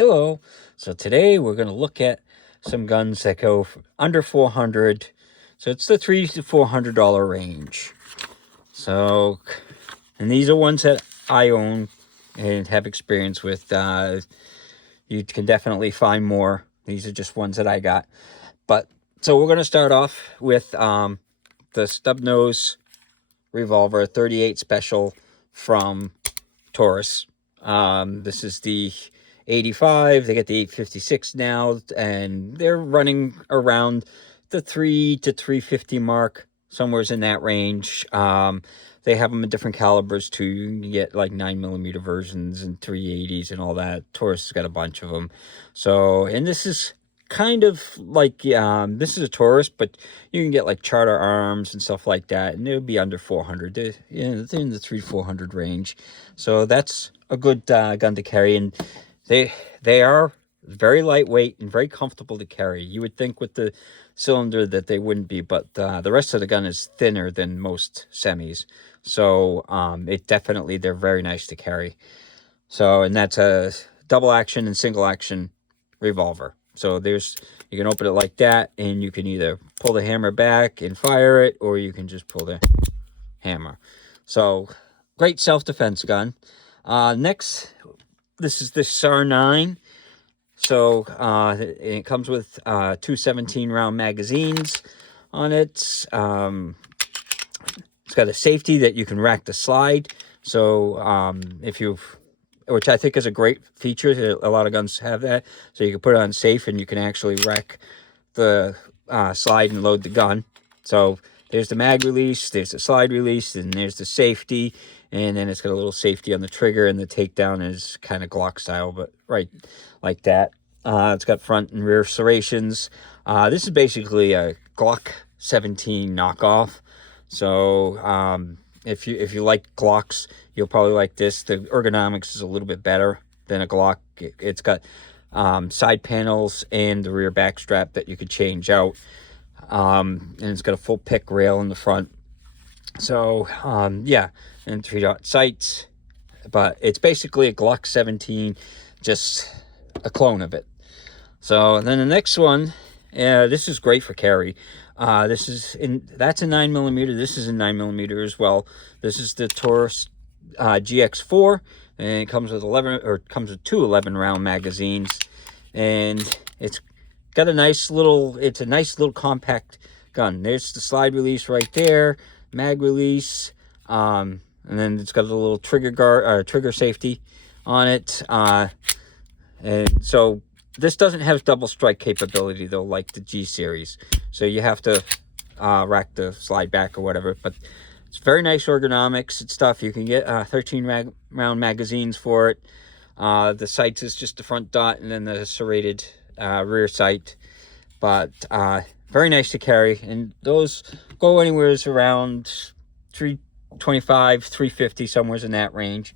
Hello. So today we're going to look at some guns that go under 400. So it's the $300 to $400 range. So, and these are ones that I own and have experience with. You can definitely find more. These are just ones that I got. But so we're going to start off with the stub nose revolver 38 special from Taurus. This is the 85. They get the 856 now, and they're running around the 3 to 350 mark, somewhere's in that range. They have them in different calibers too. You can get like 9mm versions and 380s and all that. Taurus has got a bunch of them. So, and this is kind of like this is a Taurus, but you can get like Charter Arms and stuff like that, and it would be under 400. They're in the 300-400 range. So that's a good gun to carry, and they are very lightweight and very comfortable to carry. You would think with the cylinder that they wouldn't be, but the rest of the gun is thinner than most semis. So they're very nice to carry. So, and that's a double action and single action revolver. So you can open it like that, and you can either pull the hammer back and fire it, or you can just pull the hammer. So, great self-defense gun. Next, this is the SAR 9. So, it comes with 2 17-round magazines on it. It's got a safety that you can rack the slide. So, which I think is a great feature. A lot of guns have that. So you can put it on safe, and you can actually rack the slide and load the gun. So there's the mag release, there's the slide release, and there's the safety. And then it's got a little safety on the trigger, and the takedown is kind of Glock style, but right like that. It's got front and rear serrations. This is basically a Glock 17 knockoff. So if you like Glocks, you'll probably like this. The ergonomics is a little bit better than a Glock. It's got side panels and the rear back strap that you could change out. And it's got a full pick rail in the front. So, yeah, and 3-dot sights. But it's basically a Glock 17, just a clone of it. So then the next one, this is great for carry. That's a 9mm. This is a 9mm as well. This is the Taurus GX4, and it comes with 2 11-round magazines, and it's got a nice little compact gun. There's the slide release right there, mag release, and then it's got a little trigger safety on it, and so this doesn't have double strike capability though, like the G series. So you have to rack the slide back or whatever. But it's very nice ergonomics and stuff. You can get 13-round magazines for it. The sights is just the front dot and then the serrated rear sight. But very nice to carry. And those go anywhere around 325, 350, somewhere in that range.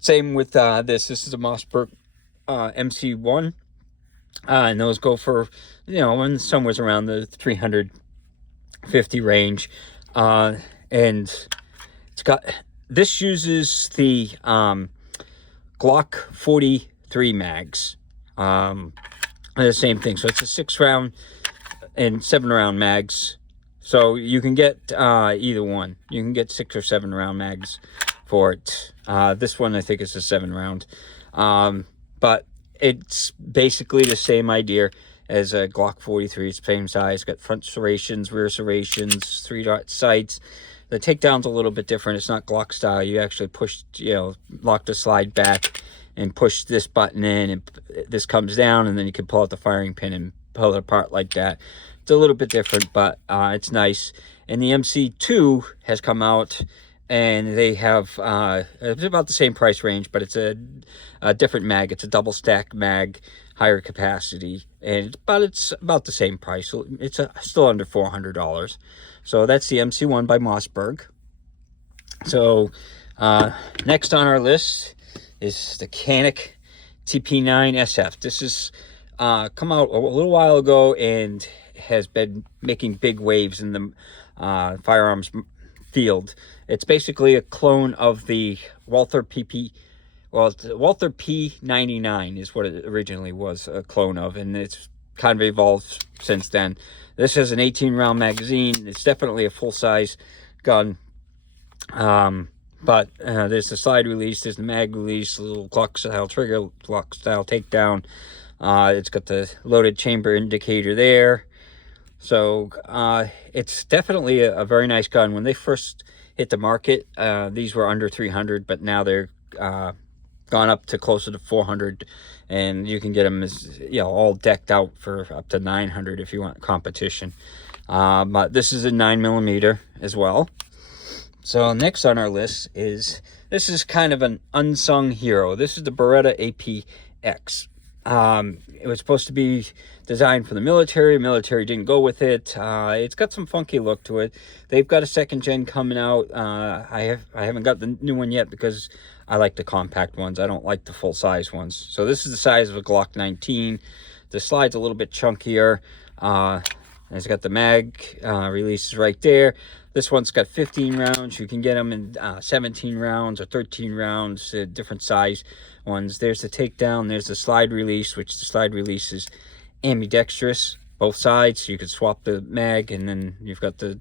Same with this. This is a Mossberg MC1, and those go for somewhere around the 350 range, and this uses the Glock 43 mags, the same thing. So it's a 6-round and 7-round mags. So you can get either one. You can get 6 or 7-round mags for it. This one I think is a 7-round. But it's basically the same idea as a Glock 43. It's same size. Got front serrations, rear serrations, 3-dot sights. The takedown's a little bit different. It's not Glock style. You actually lock the slide back and push this button in, and this comes down, and then you can pull out the firing pin and pull it apart like that. It's a little bit different, but it's nice. And the MC2 has come out, and they have it's about the same price range, but it's a different mag. It's a double stack mag, higher capacity, but it's about the same price. So it's still under $400. So that's the MC1 by Mossberg. So next on our list is the Canik TP9 SF. This has come out a little while ago and has been making big waves in the firearms field. It's basically a clone of the Walther Well, it's Walther P99 is what it originally was a clone of, and it's kind of evolved since then. This is an 18-round magazine. It's definitely a full-size gun. But there's the slide release, there's the mag release, the little clock style trigger, clock style takedown. It's got the loaded chamber indicator there. So it's definitely a very nice gun. When they first hit the market, these were under 300, but now they're gone up to closer to 400, and you can get them as, you know, all decked out for up to 900 if you want competition. But this is a 9mm as well. So next on our list is, this is kind of an unsung hero. This is the Beretta APX. It was supposed to be designed for the military. Military didn't go with it. It's got some funky look to it. They've got a second gen coming out. I haven't got the new one yet because I like the compact ones. I don't like the full size ones. So this is the size of a Glock 19. The slide's a little bit chunkier. It's got the mag releases right there. This one's got 15 rounds. You can get them in 17 rounds or 13 rounds, different size ones. There's the takedown. There's the slide release, which the slide release is ambidextrous, both sides. So you can swap the mag, and then you've got the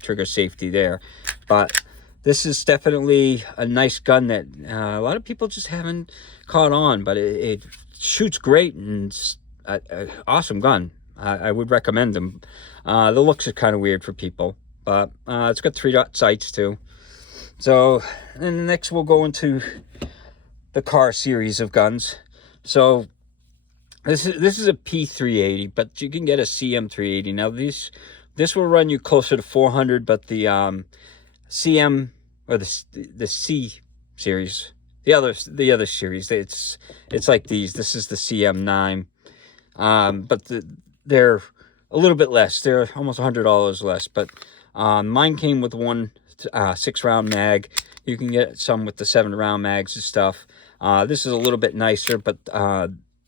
trigger safety there. But this is definitely a nice gun that a lot of people just haven't caught on, but it shoots great, and it's an awesome gun. I would recommend them. The looks are kind of weird for people, but it's got 3-dot sights too. So, and next we'll go into the car series of guns. So this is a P380, but you can get a CM380. Now this will run you closer to 400, but the CM, or the C series, the other series, it's like these. This is the CM9, but they're a little bit less. They're almost $100 less, but mine came with one 6-round mag. You can get some with the 7-round mags and stuff. This is a little bit nicer, but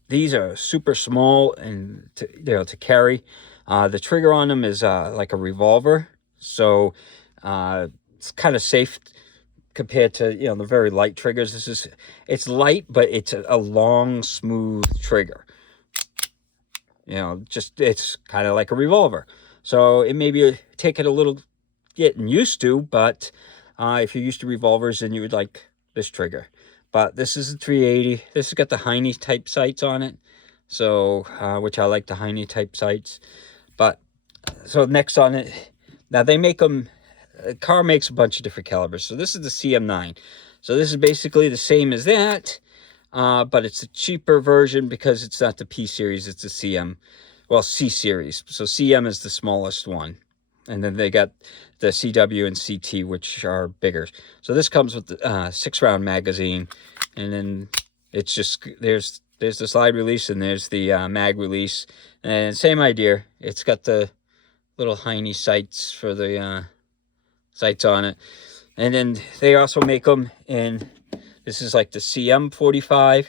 these are super small and to carry. The trigger on them is like a revolver, so it's kind of safe compared to, you know, the very light triggers. It's light, but it's a long, smooth trigger. You know, just, it's kind of like a revolver. So it may be take it a little getting used to, but if you're used to revolvers, then you would like this trigger. But this is a 380. This has got the Heine type sights on it, so which I like, the Heine type sights. But so next on it, now they make them. Car makes a bunch of different calibers. So this is the CM9. So this is basically the same as that, but it's a cheaper version because it's not the P series, it's the CM, well, C series. So CM is the smallest one, and then they got the CW and CT, which are bigger. So this comes with the 6-round magazine, and then it's just, there's the slide release, and there's the mag release, and same idea. It's got the little Heine sights for the sights on it, and then they also make them in, this is like the CM45,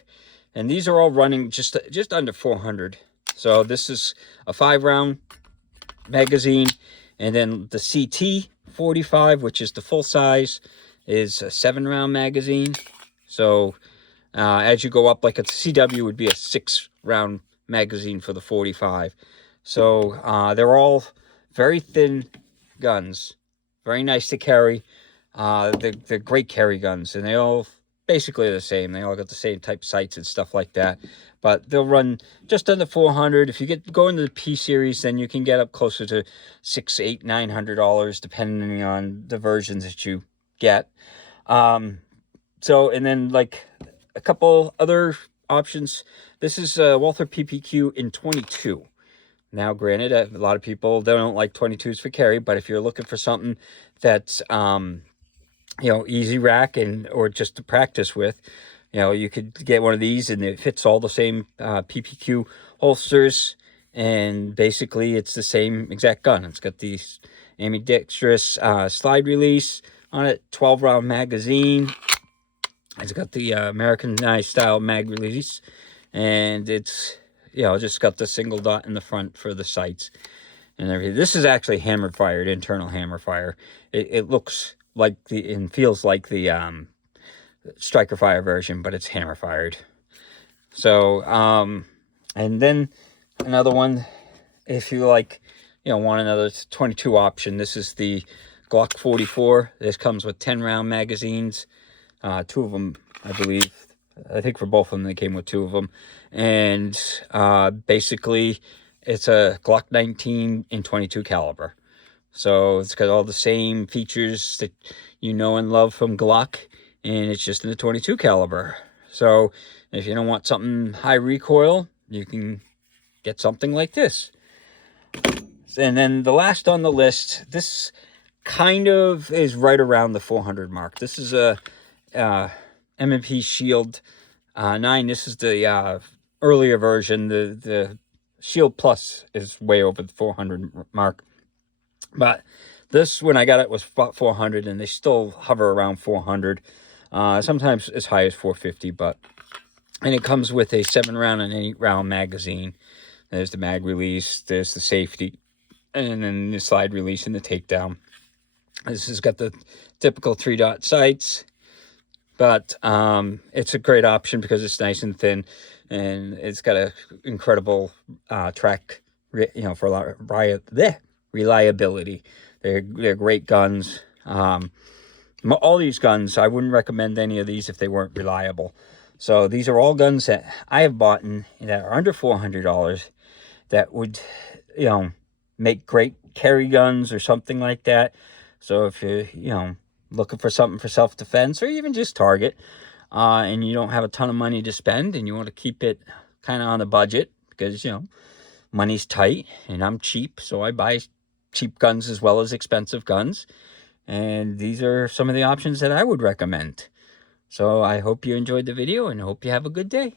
and these are all running just under 400. So this is a 5-round magazine, and then the CT45, which is the full size, is a 7-round magazine. So as you go up, like a CW would be a 6-round magazine for the 45. So they're all very thin guns, very nice to carry. They're great carry guns, and they all basically the same. They all got the same type sights and stuff like that, but they'll run just under 400. If you go into the P series, then you can get up closer to $600, $800, $900, depending on the versions that you get. So, and then like a couple other options. This is Walther PPQ in 22. Now, granted, a lot of people, they don't like 22s for carry, but if you're looking for something that's, you know, easy rack or just to practice with, you know, you could get one of these, and it fits all the same PPQ holsters, and basically it's the same exact gun. It's got the ambidextrous slide release on it, 12-round magazine. It's got the Americanized style mag release, and it's, you know, just got the single dot in the front for the sights and everything. This is actually hammer fired, internal hammer fire. It looks like and feels like the striker fire version, but it's hammer fired. So, and then another one, if you like, want another 22 option, this is the Glock 44. This comes with 10 round magazines. Two of them, I believe. I think for both of them, they came with two of them. And basically, it's a Glock 19 in 22 caliber. So it's got all the same features that you know and love from Glock, and it's just in the 22 caliber. So if you don't want something high recoil, you can get something like this. And then the last on the list, this kind of is right around the 400 mark. This is a M&P Shield 9. This is the earlier version. The Shield Plus is way over the 400 mark. But this, when I got it, was 400, and they still hover around 400. Sometimes as high as 450, and it comes with a 7-round and 8-round magazine. There's the mag release, there's the safety, and then the slide release and the takedown. This has got the typical 3-dot sights, but it's a great option because it's nice and thin, and it's got a incredible track, for a lot of reliability. They're great guns. All these guns, I wouldn't recommend any of these if they weren't reliable. So these are all guns that I have bought that are under $400 that would, make great carry guns or something like that. So if you're, looking for something for self-defense or even just target, and you don't have a ton of money to spend and you want to keep it kind of on a budget because, money's tight and I'm cheap, so I buy cheap guns as well as expensive guns. And these are some of the options that I would recommend. So I hope you enjoyed the video and hope you have a good day.